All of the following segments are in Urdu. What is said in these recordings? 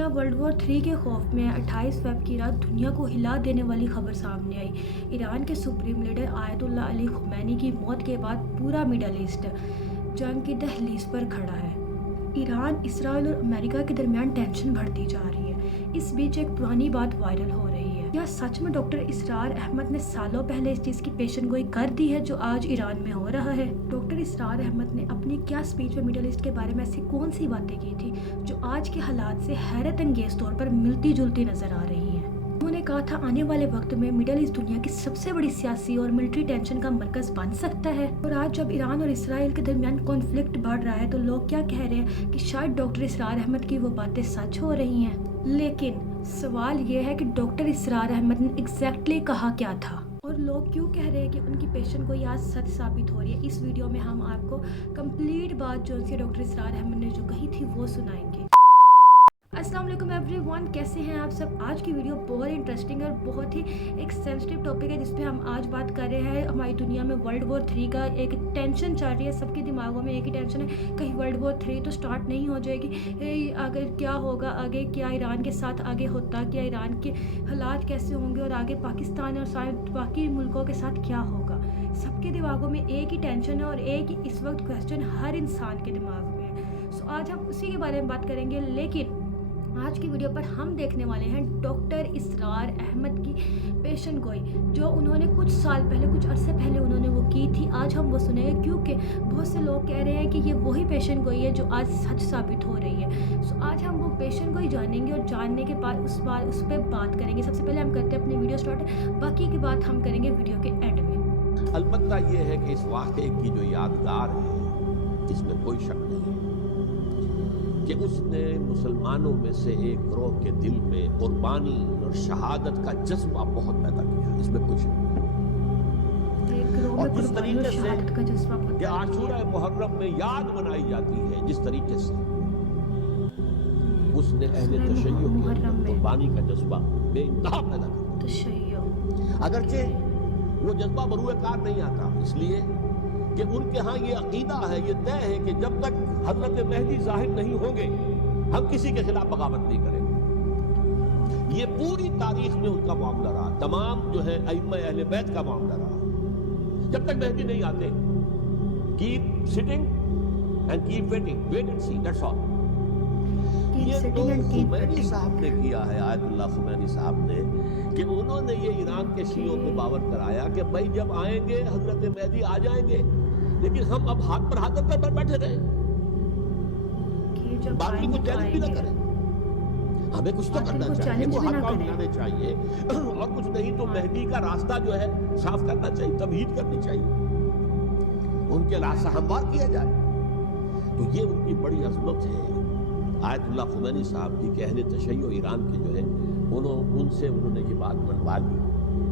دنیا ورلڈ وار 3 کے خوف میں 28 فیب کی رات دنیا کو ہلا دینے والی خبر سامنے آئی۔ ایران کے سپریم لیڈر آیت اللہ علی خمینی کی موت کے بعد پورا مڈل ایسٹ جنگ کی دہلیز پر کھڑا ہے۔ ایران، اسرائیل اور امریکہ کے درمیان ٹینشن بڑھتی جا رہی ہے۔ اس بیچ ایک پرانی بات وائرل ہو رہی ہے۔ کیا سچ میں ڈاکٹر اسرار احمد نے سالوں پہلے اس چیز کی پیشن گوئی کر دی ہے جو آج ایران میں ہو رہا ہے؟ ڈاکٹر اسرار احمد نے اپنی کیا سپیچ میں مڈل ایسٹ کے بارے میں ایسی کون سی باتیں کی تھی جو آج کے حالات سے حیرت انگیز طور پر ملتی جلتی نظر آ رہی ہیں؟ انہوں نے کہا تھا آنے والے وقت میں مڈل ایسٹ دنیا کی سب سے بڑی سیاسی اور ملٹری ٹینشن کا مرکز بن سکتا ہے۔ اور آج جب ایران اور اسرائیل کے درمیان کانفلکٹ بڑھ رہا ہے تو لوگ کیا کہہ رہے ہیں کہ شاید ڈاکٹر اسرار احمد کی وہ باتیں سچ ہو رہی ہیں۔ لیکن سوال یہ ہے کہ ڈاکٹر اسرار احمد نے ایگزیکٹلی کہا کیا تھا اور لوگ کیوں کہہ رہے ہیں کہ ان کی پیشن کو آج سچ ثابت ہو رہی ہے۔ اس ویڈیو میں ہم آپ کو کمپلیٹ بات جو ڈاکٹر اسرار احمد نے جو کہی تھی وہ سنائیں گے۔ السلام علیکم ایوری ون، کیسے ہیں آپ سب؟ آج کی ویڈیو بہت انٹرسٹنگ اور بہت ہی ایک سینسٹیو ٹاپک ہے جس پہ ہم آج بات کر رہے ہیں۔ ہماری دنیا میں ورلڈ وار 3 کا ایک ٹینشن چل رہی ہے، سب کے دماغوں میں ایک ہی ٹینشن ہے، کہیں ورلڈ وار 3 تو سٹارٹ نہیں ہو جائے گی، آگے کیا ہوگا، آگے کیا ایران کے ساتھ آگے ہوتا، کیا ایران کے حالات کیسے ہوں گے اور آگے پاکستان اور باقی ملکوں کے ساتھ کیا ہوگا۔ سب کے دماغوں میں ایک ہی ٹینشن ہے اور ایک ہی اس وقت کویسچن ہر انسان کے دماغ میں ہے۔ سو آج ہم اسی کے بارے میں بات کریں گے، لیکن آج کی ویڈیو پر ہم دیکھنے والے ہیں ڈاکٹر اسرار احمد کی پیشن گوئی جو انہوں نے کچھ سال پہلے، کچھ عرصے پہلے انہوں نے وہ کی تھی۔ آج ہم وہ سنیں گے کیونکہ بہت سے لوگ کہہ رہے ہیں کہ یہ وہی پیشن گوئی ہے جو آج سچ ثابت ہو رہی ہے۔ سو آج ہم وہ پیشن گوئی جانیں گے اور جاننے کے بعد اس پہ بات کریں گے۔ سب سے پہلے ہم کرتے ہیں اپنی ویڈیو سٹارٹ، باقی کی بات ہم کریں گے ویڈیو کے اینڈ میں۔ البتہ یہ ہے کہ اس واقعے کی جو یادگار ہے اس میں کوئی شک نہیں ہے کہ اس نے مسلمانوں میں سے ایک گروہ کے دل میں قربانی اور شہادت کا جذبہ بہت پیدا کیا، اس میں کوئی شک نہیں۔ اور جس طریقے سے کہ عاشورہ محرم میں یاد منائی جاتی ہے، جس طریقے سے اس نے اہل تشیع کے قربانی کا جذبہ بے انتہا پیدا کیا، اگرچہ وہ جذبہ بروئے کار نہیں آتا، اس لیے کہ ان کے ہاں یہ عقیدہ ہے، یہ طے ہے کہ جب تک حضرت مہدی ظاہر نہیں ہوں گے ہم کسی کے خلاف بغاوت نہیں کریں گے۔ یہ پوری تاریخ میں ان کا معاملہ رہا، تمام جو ہے ائمہ اہل بیت کا معاملہ رہا۔ جب تک مہدی نہیں آتے، keep sitting and keep waiting, wait and see, that's all. یہ تو خمینی صاحب نے کیا ہے، آیت اللہ خمینی صاحب نے، کہ انہوں نے یہ ایران کے شیعوں کو باور کرایا کہ بھائی جب آئیں گے حضرت مہدی آ جائیں گے، لیکن ہم اب ہاتھ پر ہاتھ رکھ کر بیٹھے رہیں، باقی کو چیلنج بھی نہ کریں، ہمیں کچھ تو کرنا چاہیے، وہ حق کام بنانے چاہیے، اور کچھ نہیں تو مہدی کا راستہ جو ہے صاف کرنا چاہیے، تمہید کرنی چاہیے، ان کے راستہ ہموار کیا جائے۔ تو یہ ان کی بڑی عظمت ہے آیت اللہ خمینی صاحب کی کہ اہل تشیع ایران کے جو ہے ان سے انہوں نے یہ بات منوا لی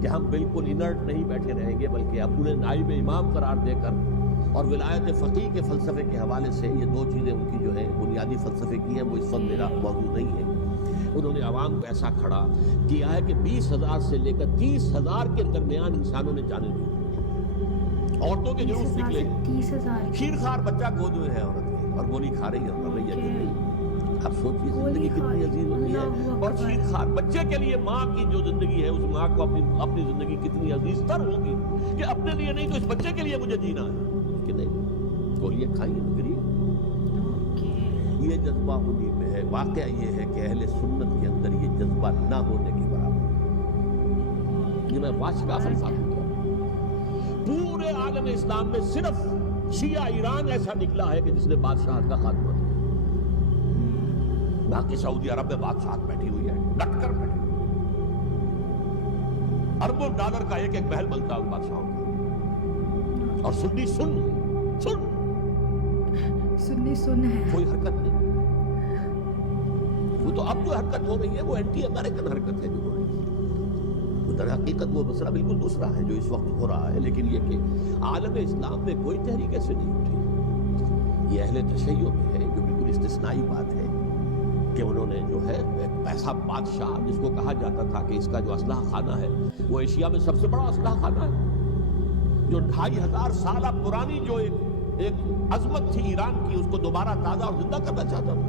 کہ ہم بالکل انرٹ نہیں بیٹھے رہیں گے، بلکہ انہیں نائب امام قرار دے کر اور ولایت فقیہ کے فلسفے کے حوالے سے یہ دو چیزیں ان کی جو ہے بنیادی فلسفے کی ہیں، وہ اس وقت میرا موضوع نہیں ہے۔ انہوں نے عوام کو ایسا کھڑا کیا ہے کہ 20,000 سے لے کر 30,000 کے درمیان انسانوں نے جانیں دی، عورتوں کے جلوس نکلے، شیرخوار بچہ گود میں ہے عورت کے اور گولی کھا رہی ہے، مر رہی ہے کہ نہیں۔ اب سوچیے زندگی کتنی عزیز ہوتی ہے، اور شیرخوار بچے کے لیے ماں کی جو زندگی ہے، اس ماں کو اپنی زندگی کتنی عزیز تر ہوگی کہ اپنے لیے نہیں تو اس بچے کے لیے مجھے جینا ہے کہ نہیں، گولیاں کھائیں گری۔ یہ جذبہ انہی میں ہے۔ واقعہ یہ ہے کہ اہل سنت کے اندر یہ جذبہ نہ ہونے کے برابر، یہ میں واشگاہ الفاظ کیا، پورے عالم اسلام میں صرف شیعہ ایران ایسا نکلا ہے کہ جس نے بادشاہت کا خاتمہ دیا، باقی سعودی عرب میں بادشاہت بیٹھی ہوئی ہے، ڈٹ کر بیٹھی ہوئی، اربوں ڈالر کا ایک ایک محل بنتا ہے بادشاہوں کا، اور سنی سن ہے، کوئی حرکت نہیں۔ وہ تو اب جو حرکت ہو رہی ہے وہ اینٹی امریکن حرکت ہے جو ہو رہی ہے، در حقیقت وہ مسئلہ بالکل دوسرا ہے جو اس وقت ہو رہا ہے، لیکن یہ کہ عالم اسلام میں کوئی تحریک ایسے نہیں اٹھی۔ یہ اہل تشیع میں ہے جو بالکل استثنائی بات ہے کہ انہوں نے جو ہے ایک ایسا بادشاہ جس کو کہا جاتا تھا کہ اس کا جو اسلحہ خانہ ہے وہ ایشیا میں سب سے بڑا اسلحہ خانہ ہے، جو 2500 سالہ پرانی جو ایک عظمت تھی ایران کی، اس کو دوبارہ تازہ اور زندہ کرنا چاہتا تھا،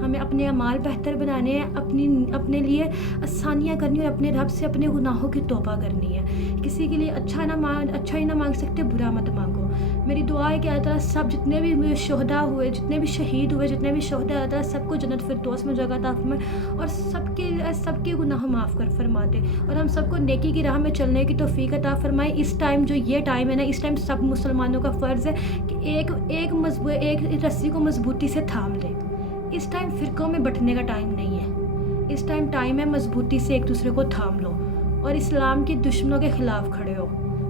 ہمیں اپنے اعمال بہتر بنانے ہیں، اپنے لیے آسانیاں کرنی اور اپنے رب سے اپنے گناہوں کی توبہ کرنی ہے۔ کسی کے لیے اچھا ہی نہ مانگ سکتے، برا مت مانگو۔ میری دعا ہے کہ اللہ تعالیٰ سب جتنے بھی شہداء ہوئے، جتنے بھی شہید ہوئے، جتنے بھی شہداء، اللہ تعالیٰ سب کو جنت فردوس میں جگہ عطا فرمائے اور سب کے گناہ معاف کر فرما دے، اور ہم سب کو نیکی کی راہ میں چلنے کی توفیق عطا فرمائے۔ اس ٹائم جو یہ ٹائم ہے نا، اس ٹائم سب مسلمانوں کا فرض ہے کہ ایک رسی کو مضبوطی سے تھام لے۔ اس ٹائم فرقوں میں بٹنے کا ٹائم نہیں ہے، اس ٹائم ہے مضبوطی سے ایک دوسرے کو تھام لو اور اسلام کے دشمنوں کے خلاف کھڑے ہو،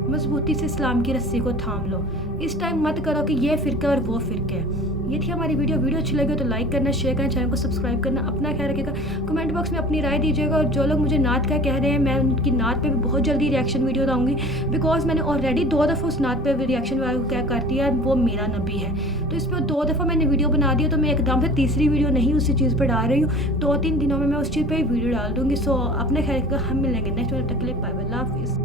مضبوطی سے اسلام کی رسی کو تھام لو۔ اس ٹائم مت کرو کہ یہ فرقہ اور وہ فرقہ ہے۔ یہ تھی ہماری ویڈیو اچھی لگی تو لائک کرنا، شیئر کرنا، چینل کو سبسکرائب کرنا، اپنا خیال رکھے گا، کمنٹ باکس میں اپنی رائے دیجیے گا، اور جو لوگ مجھے نعت کا کہہ رہے ہیں میں ان کی نعت پہ بھی بہت جلدی ریئیکشن ویڈیو لاؤں گی، بیکاز میں نے آلریڈی 2 دفعہ اس نعت پہ ریئیکشن کیا کر دیا ہے، وہ میرا نبی ہے، تو اس پہ 2 دفعہ میں نے ویڈیو بنا دی، تو میں ایک دم سے تیسری ویڈیو نہیں اسی چیز پہ ڈال رہی ہوں، 2-3 دنوں میں اس چیز پہ ویڈیو ڈال دوں گی۔ سو اپنے خیال رکھے گا، ہم ملیں گے نیکسٹ ویڈیو، تک کے لیے بائے بائے، اللہ حافظ۔